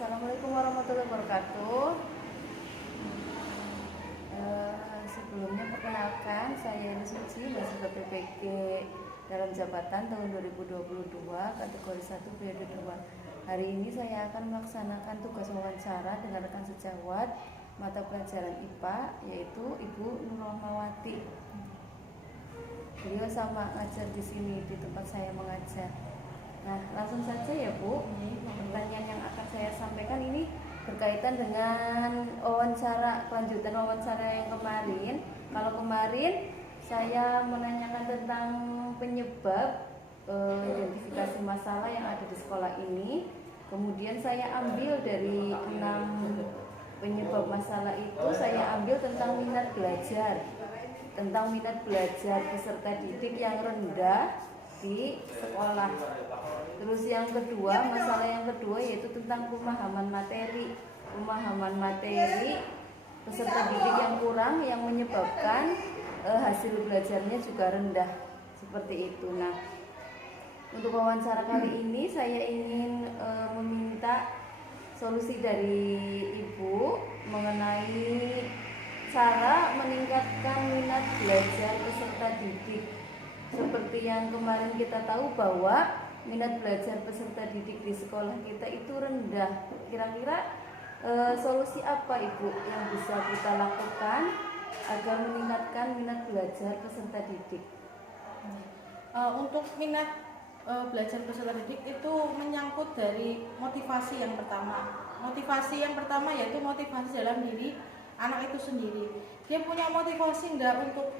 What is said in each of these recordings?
Assalamualaikum warahmatullahi wabarakatuh. Sebelumnya perkenalkan, saya Eni Suci, mahasiswa PPG dalam jabatan tahun 2022, kategori 1 periode 2. Hari ini saya akan melaksanakan tugas wawancara dengan rekan sejawat mata pelajaran IPA, yaitu Ibu Nurrohmawati. Beliau sama ngajar di sini di tempat saya mengajar. Nah, langsung saja ya Bu. Pertanyaan yang akan saya sampaikan ini berkaitan dengan kelanjutan wawancara yang kemarin. Kalau kemarin saya menanyakan tentang penyebab identifikasi masalah yang ada di sekolah ini. Kemudian saya ambil dari 6 penyebab masalah itu, saya ambil tentang minat belajar peserta didik yang rendah di sekolah. Terus yang kedua, masalah yang kedua yaitu tentang pemahaman materi peserta didik yang kurang, yang menyebabkan hasil belajarnya juga rendah, seperti itu. Nah, untuk wawancara kali ini saya ingin meminta solusi dari Ibu mengenai cara meningkatkan minat belajar peserta didik. Seperti yang kemarin kita tahu bahwa minat belajar peserta didik di sekolah kita itu rendah. Kira-kira solusi apa Ibu yang bisa kita lakukan agar meningkatkan minat belajar peserta didik? Untuk minat belajar peserta didik itu menyangkut dari motivasi yang pertama. Motivasi yang pertama yaitu motivasi dalam diri anak itu sendiri. Dia punya motivasi enggak untuk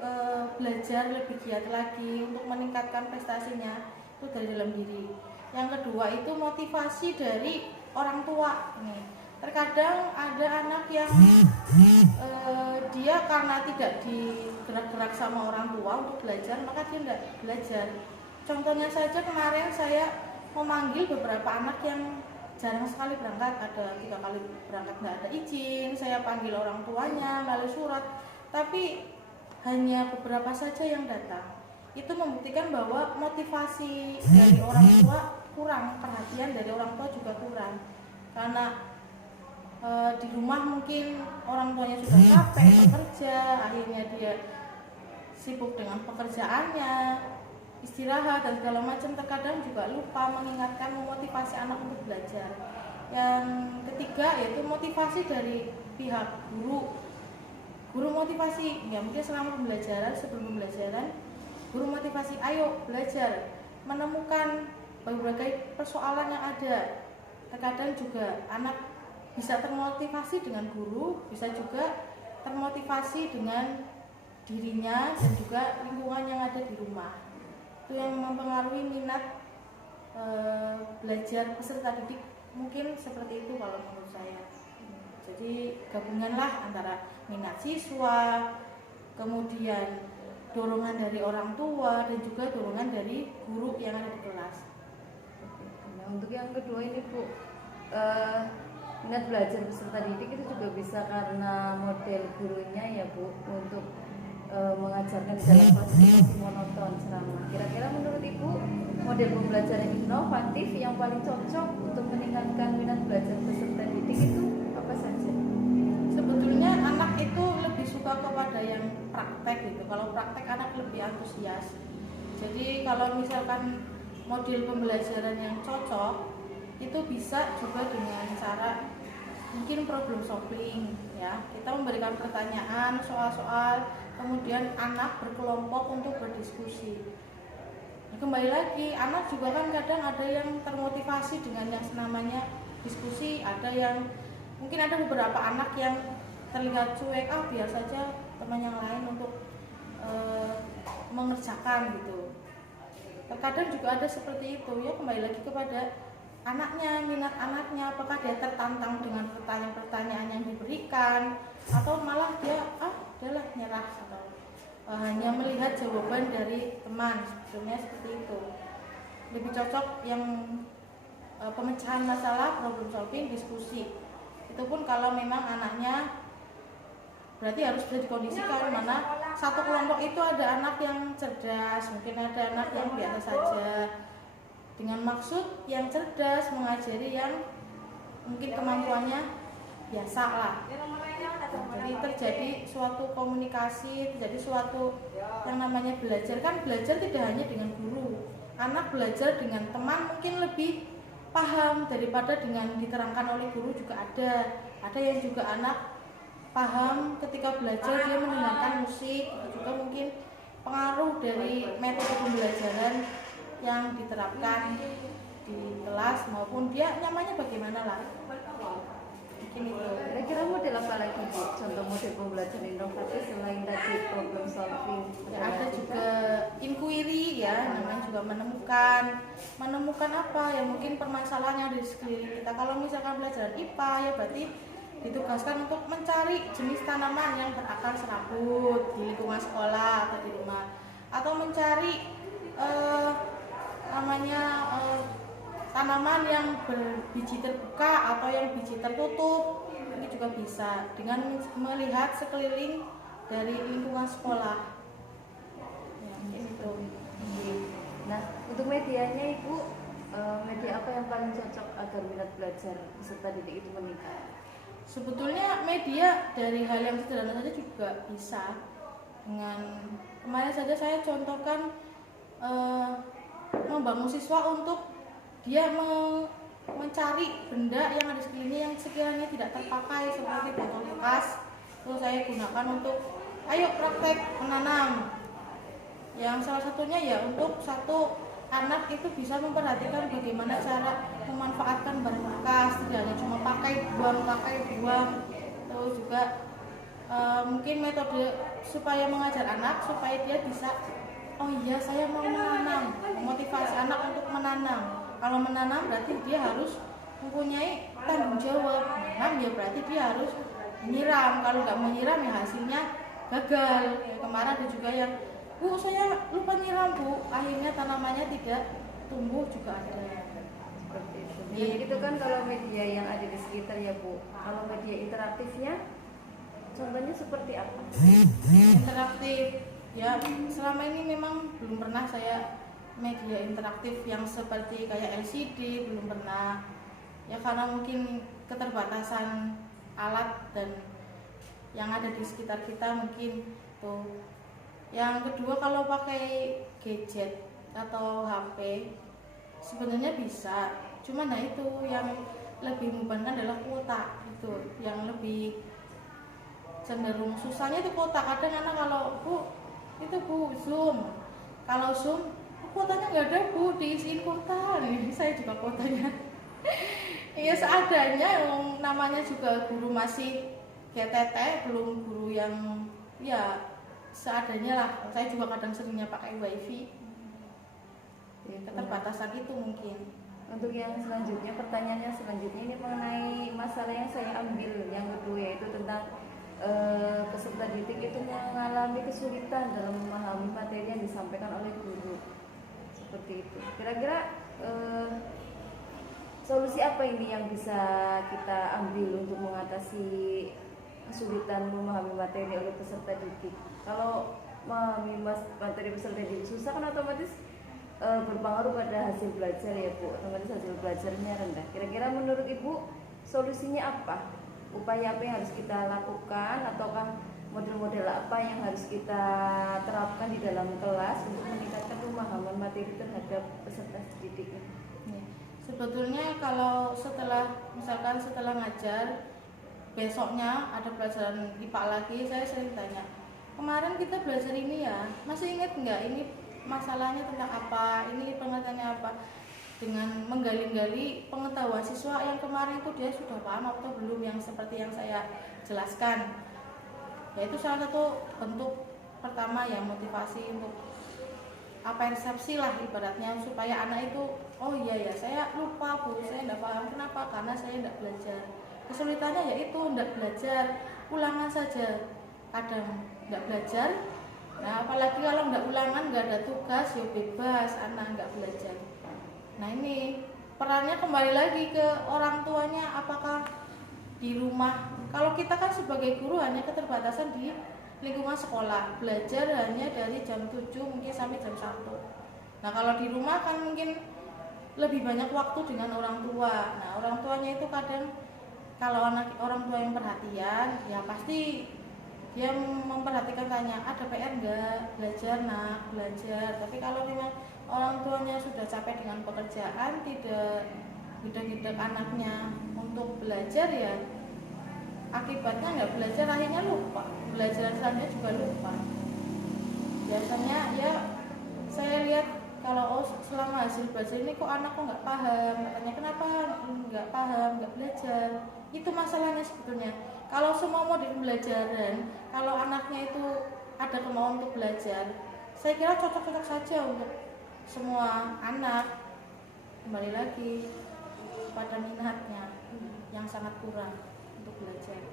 belajar lebih giat lagi, untuk meningkatkan prestasinya, itu dari dalam diri. Yang kedua itu motivasi dari orang tua. Nih, terkadang ada anak yang dia karena tidak digerak-gerak sama orang tua untuk belajar, maka dia tidak belajar. Contohnya saja kemarin saya memanggil beberapa anak yang jarang sekali berangkat, ada 3 kali berangkat nggak ada izin, saya panggil orang tuanya melalui surat, tapi hanya beberapa saja yang datang. Itu membuktikan bahwa motivasi dari orang tua kurang, perhatian dari orang tua juga kurang, karena di rumah mungkin orang tuanya sudah capek bekerja, akhirnya dia sibuk dengan pekerjaannya, istirahat dan segala macam, terkadang juga lupa mengingatkan, memotivasi anak untuk belajar. Yang ketiga yaitu motivasi dari pihak guru motivasi, ya mungkin selama pembelajaran, sebelum pembelajaran guru motivasi, ayo belajar, menemukan berbagai persoalan yang ada. Terkadang juga anak bisa termotivasi dengan guru, bisa juga termotivasi dengan dirinya dan juga lingkungan yang ada di rumah. Itu yang mempengaruhi minat belajar peserta didik, mungkin seperti itu kalau menurut saya. Jadi gabunganlah antara minat siswa, kemudian dorongan dari orang tua, dan juga dorongan dari guru yang ada di kelas. Nah, untuk yang kedua ini Bu, minat belajar peserta didik itu juga bisa karena model gurunya ya Bu, untuk mengajarkan dalam proses monoton ceramah. Kira-kira menurut Ibu model pembelajaran inovatif yang paling cocok untuk meningkatkan minat belajar peserta didik itu apa saja? Sebetulnya anak itu lebih suka kepada yang praktek gitu. Kalau praktek anak lebih antusias. Jadi kalau misalkan model pembelajaran yang cocok itu bisa juga dengan cara mungkin problem solving ya. Kita memberikan pertanyaan, soal-soal, kemudian anak berkelompok untuk berdiskusi. Kembali lagi, anak juga kan kadang ada yang termotivasi dengan yang namanya diskusi, ada yang mungkin ada beberapa anak yang terlihat cuek, biar saja teman yang lain untuk mengerjakan gitu. Terkadang juga ada seperti itu ya, kembali lagi kepada anaknya, minat anaknya, apakah dia tertantang dengan pertanyaan-pertanyaan yang diberikan, atau malah dia udahlah nyerah, atau hanya melihat jawaban dari teman. Sebetulnya seperti itu. Lebih cocok yang pemecahan masalah, problem solving, diskusi. Itu pun kalau memang anaknya berarti harus bisa dikondisikan, mana satu kelompok itu ada anak yang cerdas, mungkin ada anak yang biasa saja, dengan maksud yang cerdas mengajari yang mungkin kemampuannya biasa lah. Jadi terjadi suatu komunikasi, terjadi suatu yang namanya belajar. Kan belajar tidak hanya dengan guru, anak belajar dengan teman mungkin lebih paham daripada dengan diterangkan oleh guru juga ada yang juga anak paham ketika belajar dia mendengarkan musik, itu juga mungkin pengaruh dari metode pembelajaran yang diterapkan di kelas maupun dia nyamannya bagaimana lah. Mungkin itu. Kira-kira model apa lagi Bu? Contoh model pembelajaran inovatif selain tadi problem solving. Ya, ada juga inquiry ya, namanya juga menemukan apa ya, mungkin permasalahan yang ada di sekeliling kita. Kalau misalkan pelajaran IPA ya berarti ditugaskan untuk mencari jenis tanaman yang berakar serabut di lingkungan sekolah atau di rumah, atau mencari tanaman yang berbiji terbuka atau yang biji tertutup. Ini juga bisa dengan melihat sekeliling dari lingkungan sekolah. Ya, gitu. Nah, untuk medianya Ibu, media apa yang paling cocok agar minat belajar peserta didik itu meningkat? Sebetulnya media dari hal yang sederhana saja juga bisa. Dengan kemarin saja saya contohkan membangun siswa untuk dia mencari benda yang ada di sekelilingnya yang sekiranya tidak terpakai seperti botol bekas. Terus saya gunakan untuk ayo praktek menanam. Yang salah satunya ya untuk satu anak itu bisa memperhatikan bagaimana cara memanfaatkan barang bekas, tidak hanya cuma pakai buang. Terus juga mungkin metode supaya mengajar anak supaya dia bisa, oh iya saya mau menanam, memotivasi anak untuk menanam. Kalau menanam berarti dia harus mempunyai tanggung jawab. Menanam ya berarti dia harus menyiram. Kalau nggak menyiram ya hasilnya gagal. Ya, kemarin ada juga yang, Bu saya lupa nyiram Bu, akhirnya tanamannya tidak tumbuh juga ada. Seperti itu. Jadi itu kan kalau media yang ada di sekitar ya Bu. Kalau media interaktifnya, contohnya seperti apa? Interaktif, ya selama ini memang belum pernah saya media interaktif yang seperti kayak LCD, belum pernah. Ya karena mungkin keterbatasan alat dan yang ada di sekitar kita mungkin tuh. Yang kedua kalau pakai gadget atau HP sebenarnya bisa, cuman nah itu yang lebih membebankan adalah kuota, itu yang lebih cenderung susahnya itu kuota. Kadang anak kalau Bu itu Bu Zoom, kalau Zoom kuotanya nggak ada Bu, diisiin kuota nih. Saya juga kuotanya iya seadanya, namanya juga guru masih GTT, belum guru yang ya seadanya lah. Saya juga kadang seringnya pakai wifi. Keterbatasan itu mungkin. Untuk yang selanjutnya, pertanyaannya selanjutnya ini mengenai masalah yang saya ambil yang kedua, yaitu tentang peserta didik itu mengalami kesulitan dalam memahami materi yang disampaikan oleh guru. Seperti itu. Kira-kira solusi apa ini yang bisa kita ambil untuk mengatasi kesulitan memahami materi oleh peserta didik? Kalau memahami materi peserta didik susah kan otomatis berpengaruh pada hasil belajar ya Bu, otomatis hasil belajarnya rendah. Kira-kira menurut Ibu solusinya apa? Upaya apa yang harus kita lakukan, ataukah model-model apa yang harus kita terapkan di dalam kelas untuk meningkatkan pemahaman materi terhadap peserta didik? Sebetulnya kalau misalkan setelah ngajar besoknya ada pelajaran IPA lagi, saya sering tanya, kemarin kita belajar ini ya, masih ingat nggak ini masalahnya tentang apa, ini pengertiannya apa? Dengan menggali-gali pengetahuan siswa yang kemarin itu dia sudah paham atau belum yang seperti yang saya jelaskan. Yaitu salah satu bentuk pertama ya, motivasi untuk persepsi lah ibaratnya, supaya anak itu oh iya ya saya lupa Bu, saya tidak paham. Kenapa? Karena saya tidak belajar. Kesulitannya yaitu tidak belajar, ulangan saja kadang tidak belajar. Nah apalagi kalau tidak ulangan, nggak ada tugas ya bebas anak nggak belajar. Nah ini perannya kembali lagi ke orang tuanya, apakah di rumah. Kalau kita kan sebagai guru hanya keterbatasan di lingkungan sekolah, belajar hanya dari jam 7 mungkin sampai jam 1. Nah kalau di rumah kan mungkin lebih banyak waktu dengan orang tua. Nah, orang tuanya itu kadang kalau orang tua yang perhatian, ya pasti dia memperhatikan, tanya ada PR enggak, belajar nak, belajar. Tapi kalau memang orang tuanya sudah capek dengan pekerjaan, tidak gidak-gidak anaknya untuk belajar, ya akibatnya nggak belajar, akhirnya lupa, belajar selanjutnya juga lupa. Biasanya ya saya lihat kalau selama hasil belajar ini kok anak kok nggak paham, katanya kenapa nggak paham, nggak belajar. Itu masalahnya sebetulnya. Kalau semua mau di pembelajaran, kalau anaknya itu ada kemauan untuk belajar, saya kira cocok-cocok saja untuk semua anak. Kembali lagi pada minatnya yang sangat kurang untuk belajar.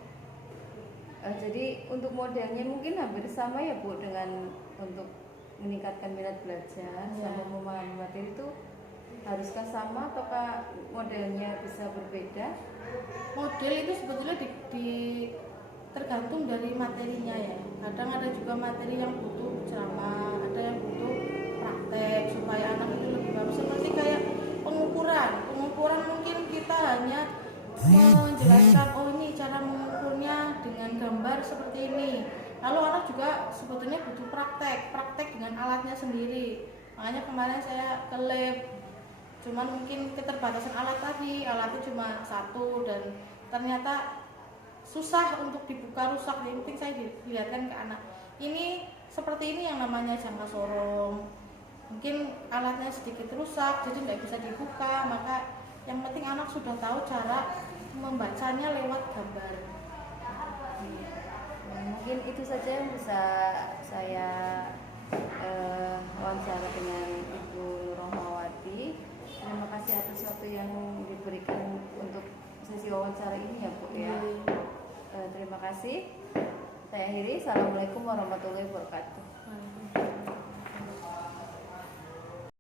Jadi untuk modelnya mungkin hampir sama ya Bu, dengan untuk meningkatkan minat belajar sama memahami materi itu haruskah sama ataukah modelnya bisa berbeda? Model itu sebetulnya tergantung dari materinya ya. Kadang ada juga materi yang butuh ceramah, ada yang butuh praktek supaya anak itu lebih bagus. Seperti kayak pengukuran mungkin kita hanya menjelaskan, oh ini cara mengukurnya dengan gambar seperti ini. Lalu anak juga sebetulnya butuh praktek dengan alatnya sendiri. Makanya kemarin saya ke lab, cuman mungkin keterbatasan alat tadi, alatnya cuma satu dan ternyata susah untuk dibuka, rusak. Yang penting saya dilihatkan ke anak, ini seperti ini yang namanya jangka sorong, mungkin alatnya sedikit rusak jadi nggak bisa dibuka, maka yang penting anak sudah tahu cara membacanya lewat gambar. Mungkin itu saja yang bisa saya wawancara dengan Ibu Nurrohmawati. Terima kasih atas waktu yang diberikan untuk sesi wawancara ini ya Bu ya. Terima kasih. Saya akhiri. Assalamualaikum warahmatullahi wabarakatuh.